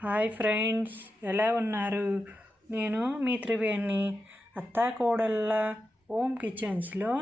Hi friends ఎలా ఉన్నారు? నేను మీ త్రివేణి. అత్తా కోడళ్ళ హోమ్ కిచెన్స్లో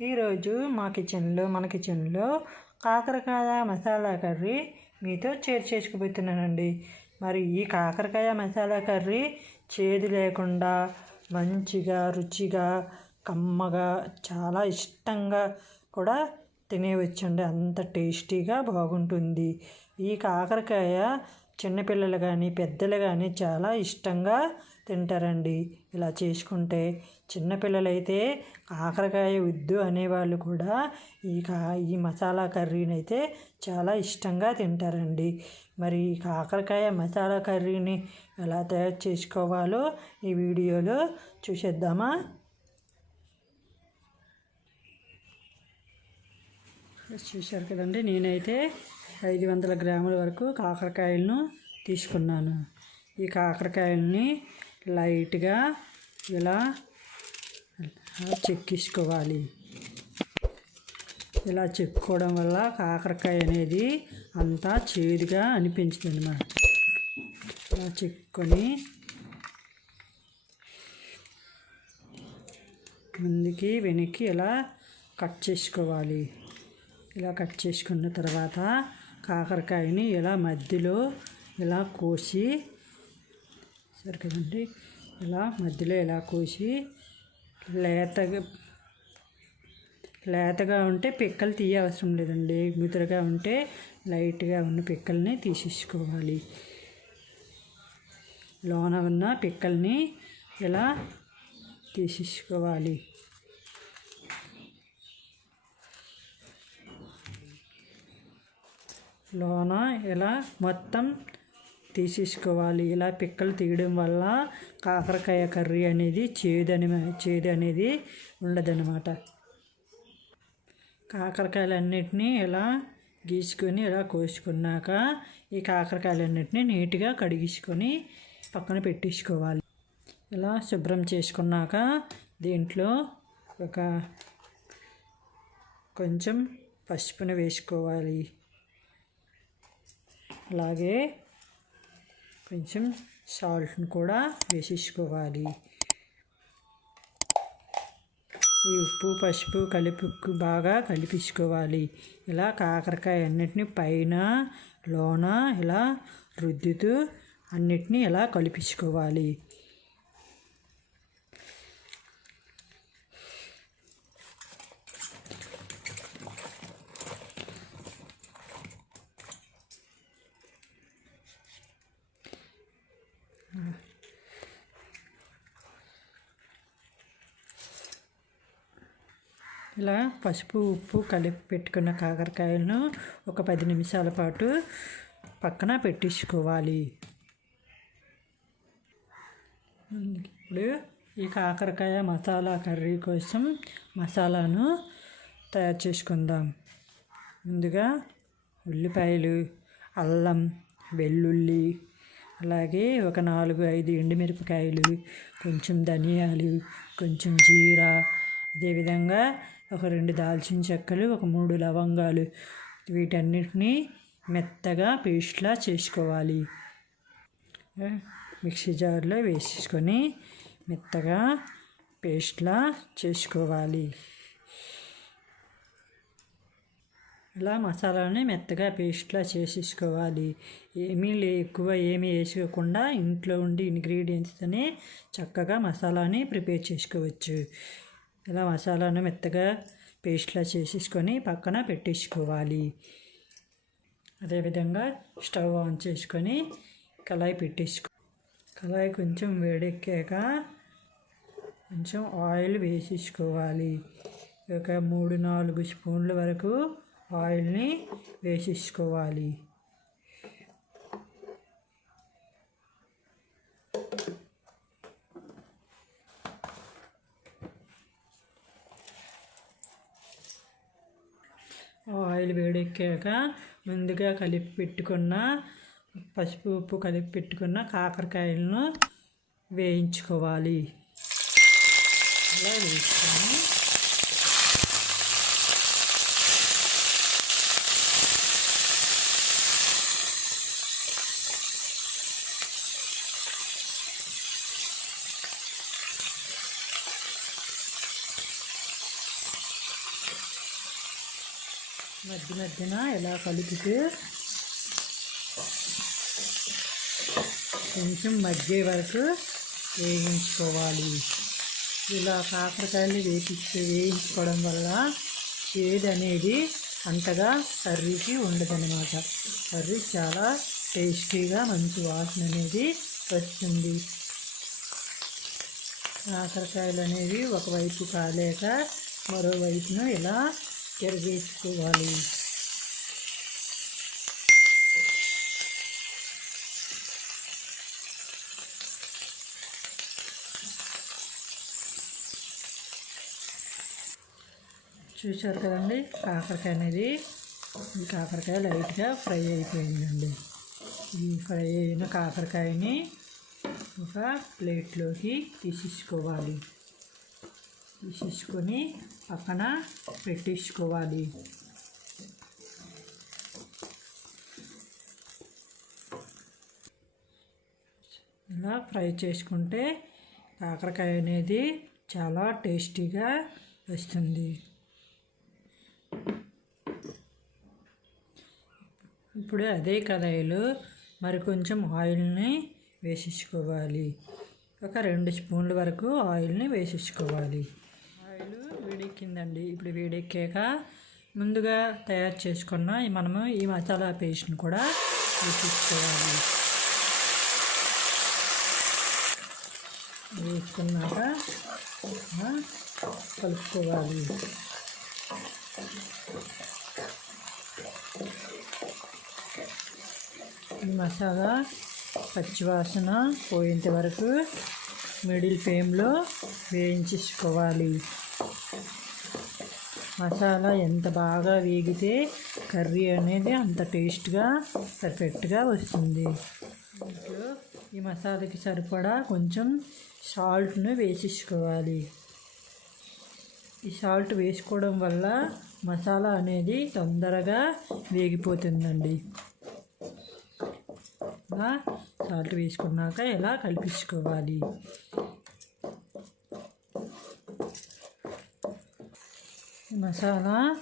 ఈరోజు మా కిచెన్లో మన కిచెన్లో కాకరకాయ మసాలా కర్రీ మీతో షేర్ చేసుకుపోతున్నానండి. మరి ఈ కాకరకాయ మసాలా కర్రీ చేదు లేకుండా మంచిగా రుచిగా కమ్మగా చాలా ఇష్టంగా కూడా తినేయవచ్చండి అంత టేస్టీగా బాగుంటుంది. ఈ కాకరకాయ చిన్నపిల్లలు కానీ పెద్దలు కానీ చాలా ఇష్టంగా తింటారండి. ఇలా చేసుకుంటే చిన్నపిల్లలైతే కాకరకాయ ఉద్దు అనేవాళ్ళు కూడా ఈ కా ఈ మసాలా కర్రీని అయితే చాలా ఇష్టంగా తింటారండి. మరి ఈ కాకరకాయ మసాలా కర్రీని ఎలా తయారు చేసుకోవాలో ఈ వీడియోలో చూసేద్దామా? చూశారు కదండి నేనైతే ఐదు వందల గ్రాముల వరకు కాకరకాయలను తీసుకున్నాను. ఈ కాకరకాయలని లైట్గా ఇలా చెక్కించుకోవాలి. ఇలా చెక్కుకోవడం వల్ల కాకరకాయ అనేది అంతా చేదుగా అనిపించింది అన్నమాట ఇలా చెక్కుని ముందుకి వెనక్కి ఇలా కట్ చేసుకోవాలి. ఇలా కట్ చేసుకున్న తర్వాత కాకరకాయని ఇలా మధ్యలో ఇలా కోసి సరే కదండి ఇలా మధ్యలో ఇలా కోసి లేతగా లేతగా ఉంటే పిక్కలు తీయ అవసరం లేదండి. ముదురుగా ఉంటే లైట్గా ఉన్న పిక్కల్ని తీసేసుకోవాలి. లోన ఉన్న పిక్కల్ని ఇలా తీసేసుకోవాలి. లోన ఇలా మొత్తం తీసేసుకోవాలి. ఇలా పిక్కలు తీయడం వల్ల కాకరకాయ కర్రీ అనేది చేదని చేదు అనేది ఉండదన్నమాట. కాకరకాయలన్నిటినీ ఇలా గీసుకొని ఇలా కోసుకున్నాక ఈ కాకరకాయలన్నిటినీ నీట్గా కడిగించుకొని పక్కన పెట్టేసుకోవాలి. ఇలా శుభ్రం చేసుకున్నాక దీంట్లో ఒక కొంచెం పసుపును వేసుకోవాలి. అలాగే కొంచెం సాల్ట్ని కూడా వేసేసుకోవాలి. ఈ ఉప్పు పసుపు కలిపి బాగా కలిపించుకోవాలి ఇలా కాకరకాయ అన్నిటిని పైన లోన ఇలా రుద్దుతూ అన్నిటినీ ఇలా కలిపించుకోవాలి ఇలా పసుపు ఉప్పు కలిపి పెట్టుకున్న కాకరకాయలను ఒక పది నిమిషాల పాటు పక్కన పెట్టించుకోవాలి ఇప్పుడు ఈ కాకరకాయ మసాలా కర్రీ కోసం మసాలాను తయారు చేసుకుందాం. ముందుగా ఉల్లిపాయలు అల్లం వెల్లుల్లి అలాగే ఒక నాలుగు ఐదు ఎండుమిరపకాయలు కొంచెం ధనియాలు కొంచెం జీరా అదేవిధంగా ఒక రెండు దాల్చిన చెక్కలు ఒక మూడు లవంగాలు. వీటన్నిటిని మెత్తగా పేస్ట్లా చేసుకోవాలి. మిక్సీ జార్లో వేసేసుకొని మెత్తగా పేస్ట్లా చేసుకోవాలి. ఇలా మసాలాని మెత్తగా పేస్ట్లా చేసేసుకోవాలి. ఏమీ లే ఎక్కువ ఏమీ వేసుకోకుండా ఇంట్లో ఉండి ఇంగ్రీడియంట్స్తోనే చక్కగా మసాలాని ప్రిపేర్ చేసుకోవచ్చు. ఇలా మసాలాను మెత్తగా పేస్ట్లా చేసేసుకొని పక్కన పెట్టేసుకోవాలి. అదేవిధంగా స్టవ్ ఆన్ చేసుకొని కళాయి పెట్టేసుకో కళాయి కొంచెం వేడెక్కాక కొంచెం ఆయిల్ వేసేసుకోవాలి. ఒక మూడు నాలుగు స్పూన్ల వరకు ఆయిల్ని వేసేసుకోవాలి. ఆయిల్ వేడెక్కాక ముందుగా కలిపి పెట్టుకున్న పసుపు ఉప్పు కలిపి పెట్టుకున్న కాకరకాయలను వేయించుకోవాలి. అలా వేసుకొని మధ్య మధ్యన ఇలా కలుపుతూ? కొంచెం మధ్య వరకు వేయించుకోవాలి. ఇలా కాకరకాయలు వేపించి వేయించుకోవడం వల్ల చేదు అనేది అంతగా కర్రీకి ఉండదన్నమాట. కర్రీ చాలా టేస్టీగా మంచి వాసన అనేది వస్తుంది. కాకరకాయలు అనేవి ఒకవైపు కాలేక మరోవైపున ఇలా తిరగేసుకోవాలి చూశారు కదండి? కాకరకాయ అనేది ఈ కాకరకాయ లైట్గా ఫ్రై అయిపోయిందండి. ఈ ఫ్రై అయిన కాకరకాయని ఒక ప్లేట్లోకి తీసేసుకోవాలి. తీసేసుకొని పక్కన పెట్టేసుకోవాలి. ఇలా ఫ్రై చేసుకుంటే కాకరకాయ అనేది చాలా టేస్టీగా వస్తుంది. ఇప్పుడు అదే కడాయిలో మరి కొంచెం ఆయిల్ని వేసేసుకోవాలి. ఒక రెండు స్పూన్ల వరకు ఆయిల్ని వేసేసుకోవాలి. ఆయిల్ వేడెక్కిందండి ఇప్పుడు వేడెక్కాక ముందుగా తయారు చేసుకున్న మనము ఈ మసాలా పేస్ట్ని కూడా వేసేసుకోవాలి. వేసుకున్నాక కలుపుకోవాలి. మసాలా పచ్చివాసన పోయేంత వరకు మిడిల్ ఫ్లేమ్లో వేయించేసుకోవాలి. మసాలా ఎంత బాగా వేగితే కర్రీ అనేది అంత టేస్ట్గా పర్ఫెక్ట్గా వస్తుంది. ఇంట్లో ఈ మసాలాకి సరిపడా కొంచెం సాల్ట్ను వేసేసుకోవాలి. ఈ సాల్ట్ వేసుకోవడం వల్ల మసాలా అనేది తొందరగా వేగిపోతుందండి. ఇలా సాల్ట్ వేసుకున్నాక ఇలా కలిపించుకోవాలి? మసాలా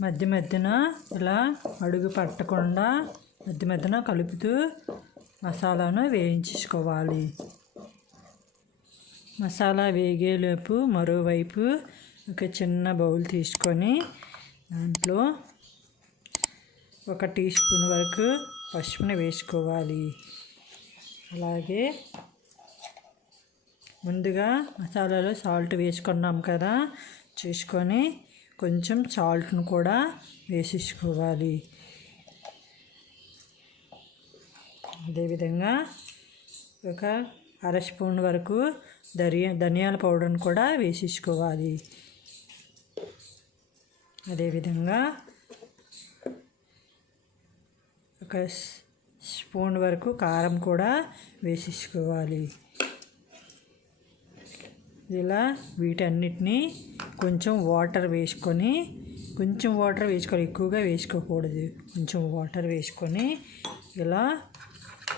మధ్య మధ్యన ఇలా అడుగు పట్టకుండా మధ్య మధ్యన కలుపుతూ మసాలాను వేయించుకోవాలి మసాలా వేగేలోపు మరోవైపు ఒక చిన్న బౌల్ తీసుకొని దాంట్లో ఒక టీ స్పూన్ వరకు పసుపుని వేసుకోవాలి. అలాగే ముందుగా మసాలాలో సాల్ట్ వేసుకున్నాం కదా చూసుకొని కొంచెం సాల్ట్ను కూడా వేసేసుకోవాలి. అదేవిధంగా ఒక అర స్పూన్ వరకు ధనియా ధనియాల పౌడర్ని కూడా వేసేసుకోవాలి. అదేవిధంగా ఒక స్పూన్ వరకు కారం కూడా వేసేసుకోవాలి. ఇలా వీటన్నిటిని కొంచెం వాటర్ వేసుకొని కొంచెం వాటర్ వేసుకోవాలి. ఎక్కువగా వేసుకోకూడదు. కొంచెం వాటర్ వేసుకొని ఇలా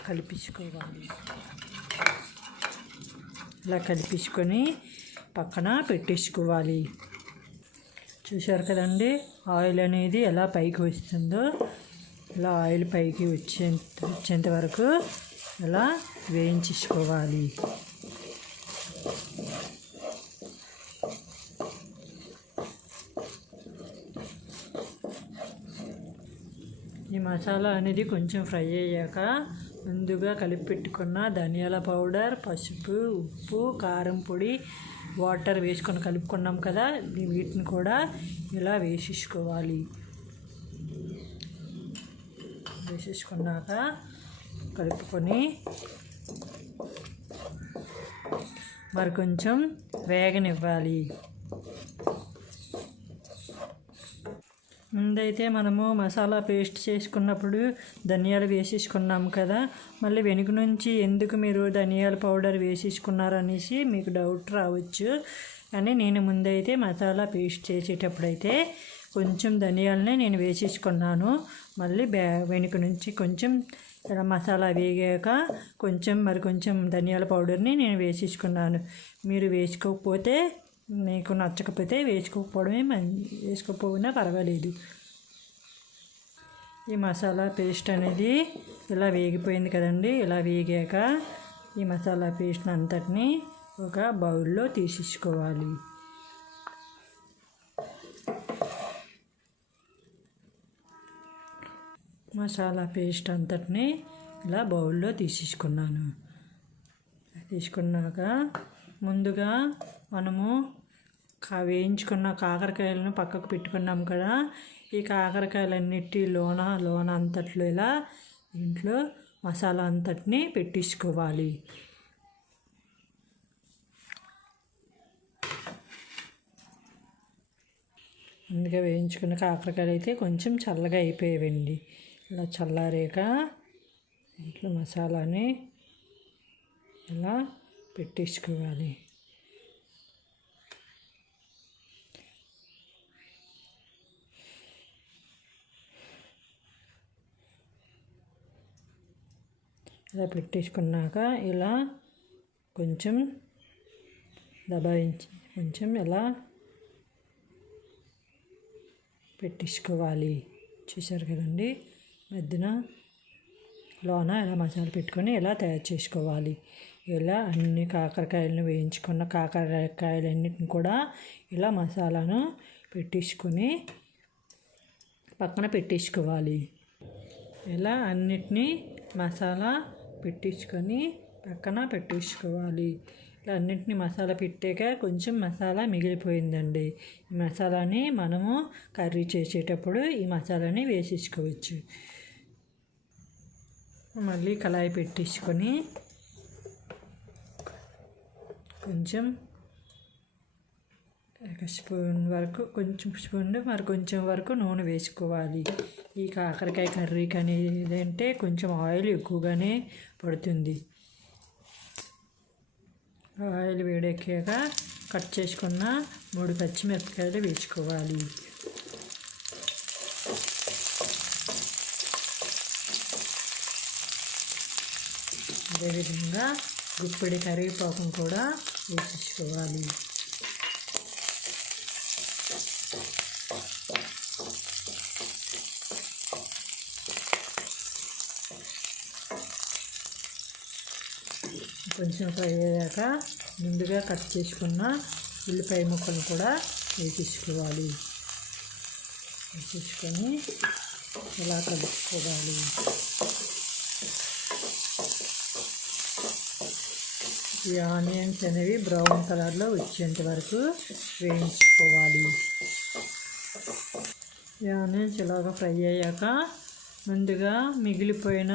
కలిపించుకోవాలి ఇలా కలిపించుకొని పక్కన పెట్టేసుకోవాలి. చూశారు కదండి? ఆయిల్ అనేది ఎలా పైకి వస్తుందో ఇలా ఆయిల్ పైకి వచ్చేంత వచ్చేంత వరకు ఇలా వేయించుకోవాలి ఈ మసాలా అనేది కొంచెం ఫ్రై అయ్యాక ముందుగా కలిపి పెట్టుకున్న ధనియాల పౌడర్ పసుపు ఉప్పు కారం పొడి వాటర్ వేసుకొని కలుపుకున్నాం కదా వీటిని కూడా ఇలా వేసేసుకోవాలి. వేసేసుకున్నాక కలుపుకొని మరి కొంచెం వేగనివ్వాలి. ముందైతే మనము మసాలా పేస్ట్ చేసుకున్నప్పుడు ధనియాలు వేసేసుకున్నాం కదా మళ్ళీ వెనుక నుంచి ఎందుకు మీరు ధనియాల పౌడర్ వేసేసుకున్నారు అనేసి మీకు డౌట్ రావచ్చు కానీ నేను ముందైతే మసాలా పేస్ట్ చేసేటప్పుడైతే కొంచెం ధనియాలనే నేను వేసేసుకున్నాను. మళ్ళీ బ్యా వెనుక నుంచి కొంచెం ఇలా మసాలా వేగాక కొంచెం మరి కొంచెం ధనియాల పౌడర్ని నేను వేసేసుకున్నాను. మీరు వేసుకోకపోతే మీకు నచ్చకపోతే వేసుకోకపోవడమే మం వేసుకోకపోయినా పర్వాలేదు. ఈ మసాలా పేస్ట్ అనేది ఇలా వేగిపోయింది కదండి. ఇలా వేగాక ఈ మసాలా పేస్ట్ అంతటిని ఒక బౌల్లో తీసేసుకోవాలి. మసాలా పేస్ట్ అంతటిని ఇలా బౌల్లో తీసేసుకున్నాను. తీసుకున్నాక ముందుగా మనము వేయించుకున్న కాకరకాయలను పక్కకు పెట్టుకున్నాం కదా. ఈ కాకరకాయలన్నిటి లోన లోన అంతట్లో ఇలా ఇంట్లో మసాలా అంతటిని పెట్టించుకోవాలి ముందుగా వేయించుకున్న కాకరకాయలు అయితే కొంచెం చల్లగా అయిపోయేవండి. ఇలా చల్లారాక ఇంట్లో మసాలాని ఇలా పెట్టించుకోవాలి ఇలా పెట్టేసుకున్నాక ఇలా కొంచెం దబాయించి కొంచెం ఇలా పెట్టించుకోవాలి చూసారు కదండి? మధ్యన లోన ఇలా మసాలా పెట్టుకొని ఇలా తయారు చేసుకోవాలి? ఇలా అన్ని కాకరకాయలను వేయించుకున్న కాకరకాయలన్నిటిని కూడా ఇలా మసాలాను పెట్టించుకొని పక్కన పెట్టించుకోవాలి ఇలా అన్నిటినీ మసాలా పెట్టించుకొని పక్కన పెట్టించుకోవాలి ఇలా అన్నింటినీ మసాలా పెట్టాక కొంచెం మసాలా మిగిలిపోయిందండి. ఈ మసాలాని మనము కర్రీ చేసేటప్పుడు ఈ మసాలాని వేసేసుకోవచ్చు. మళ్ళీ కళాయి పెట్టించుకొని కొంచెం ఒక స్పూన్ వరకు కొంచెం స్పూన్ మరి కొంచెం వరకు నూనె వేసుకోవాలి. ఈ కాకరకాయ కర్రీకి అనేది అంటే కొంచెం ఆయిల్ ఎక్కువగానే పడుతుంది. ఆయిల్ వేడెక్కాక కట్ చేసుకున్న మూడు పచ్చిమిరపకాయలు వేసుకోవాలి. అదేవిధంగా గుప్పిడి కరివేపాకం కూడా వేసుకోవాలి కొంచెం ఫ్రై అయ్యాక ముందుగా కట్ చేసుకున్న ఉల్లిపాయ ముక్కలు కూడా వేసేసుకోవాలి వేసేసుకొని ఇలా కలుపుకోవాలి? ఈ ఆనియన్స్ అనేవి బ్రౌన్ కలర్లో వచ్చేంత వరకు వేయించుకోవాలి. ఈ ఆనియన్స్ ఇలాగ ఫ్రై అయ్యాక ముందుగా మిగిలిపోయిన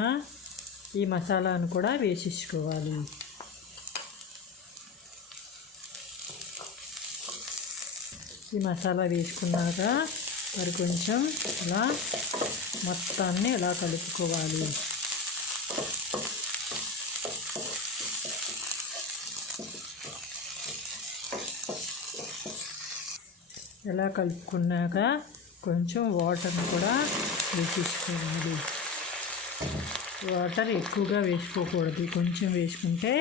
ఈ మసాలాను కూడా వేసేసుకోవాలి. ఈ మసాలా వేసుకున్నాక మరి కొంచెం ఇలా మొత్తాన్ని ఇలా కలుపుకోవాలి. ఇలా కలుపుకున్నాక కొంచెం వాటర్ని కూడా వేసేసుకోవాలి. వాటర్ ఎక్కువగా వేసుకోకూడదు. కొంచెం వేసుకుంటే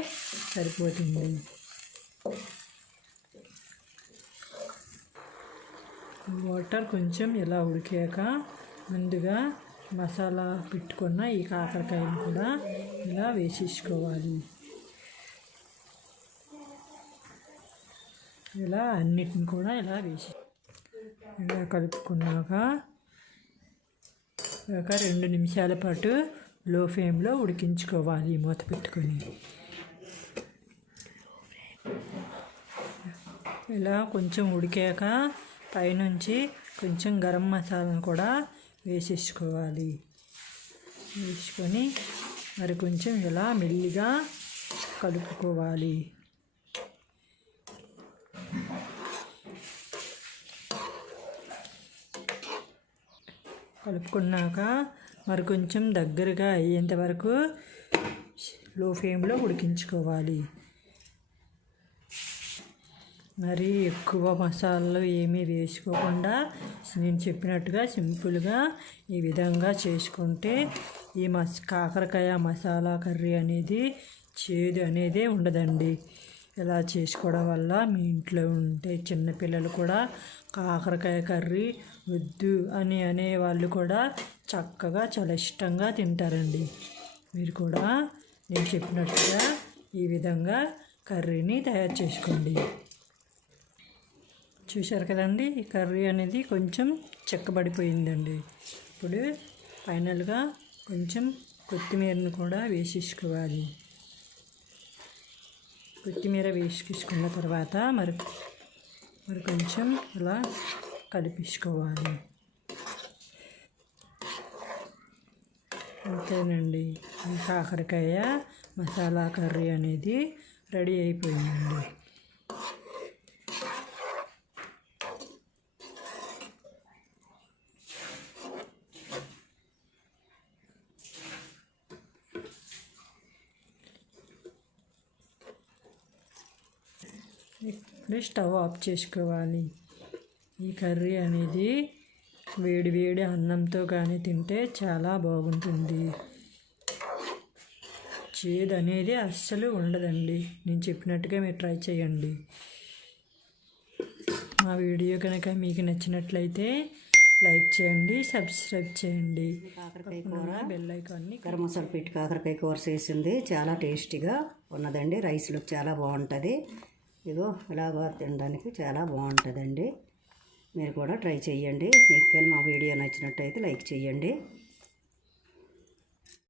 సరిపోతుంది. వాటర్ కొంచెం ఇలా ఉడికాక ముందుగా మసాలా పెట్టుకున్న ఈ కాకరకాయలు కూడా ఇలా వేసేసుకోవాలి. ఇలా అన్నిటిని కూడా ఇలా వేసి ఇలా కలుపుకున్నాక ఒక రెండు నిమిషాల పాటు లో ఫ్లేమ్లో ఉడికించుకోవాలి మూత పెట్టుకొని. ఇలా కొంచెం ఉడికాక పైనుంచి కొంచెం గరం మసాలాను కూడా వేసేసుకోవాలి. వేసుకొని మరి కొంచెం ఇలా మెల్లిగా కలుపుకోవాలి. కలుపుకున్నాక మరి కొంచెం దగ్గరగా అయ్యేంత వరకు లో ఫ్లేమ్లో ఉడికించుకోవాలి. మరి ఎక్కువ మసాలాలు ఏమీ వేసుకోకుండా నేను చెప్పినట్టుగా సింపుల్గా ఈ విధంగా చేసుకుంటే ఈ మస్ కాకరకాయ మసాలా కర్రీ అనేది చేదు అనేది ఉండదండి. ఇలా చేసుకోవడం వల్ల మీ ఇంట్లో ఉంటే చిన్నపిల్లలు కూడా కాకరకాయ కర్రీ వద్దు అని అనే వాళ్ళు కూడా చక్కగా చాలా ఇష్టంగా తింటారండి. మీరు కూడా నేను చెప్పినట్టుగా ఈ విధంగా కర్రీని తయారు చేసుకోండి. చూశారు కదండి ఈ కర్రీ అనేది కొంచెం చెక్కబడిపోయిందండి. ఇప్పుడు ఫైనల్గా కొంచెం కొత్తిమీరను కూడా వేసేసుకోవాలి. కొత్తిమీర వేసుకున్న తర్వాత మరి మరి కొంచెం అలా కలిపించుకోవాలి. అంతేనండి. ఈ కాకరకాయ మసాలా కర్రీ అనేది రెడీ అయిపోయిందండి. ఇప్పుడు స్టవ్ ఆఫ్ చేసుకోవాలి. ఈ కర్రీ అనేది వేడి వేడి అన్నంతో కానీ తింటే చాలా బాగుంటుంది. చేదు అనేది అస్సలు ఉండదండి. నేను చెప్పినట్టుగా మీరు ట్రై చేయండి. మా వీడియో కనుక మీకు నచ్చినట్లయితే లైక్ చేయండి సబ్స్క్రైబ్ చేయండి. కాకరకాయ కూర బెల్ ఐకాన్ని గరం మసాలా పెట్టి కాకరకాయ కూర చేసింది. చాలా టేస్టీగా ఉన్నదండి. రైస్లో చాలా బాగుంటుంది. ఇగో ఇలాగ తినడానికి చాలా బాగుంటుందండి. మీరు కూడా ట్రై చేయండి. మీకు కానీ మా వీడియో నచ్చినట్టయితే లైక్ చేయండి.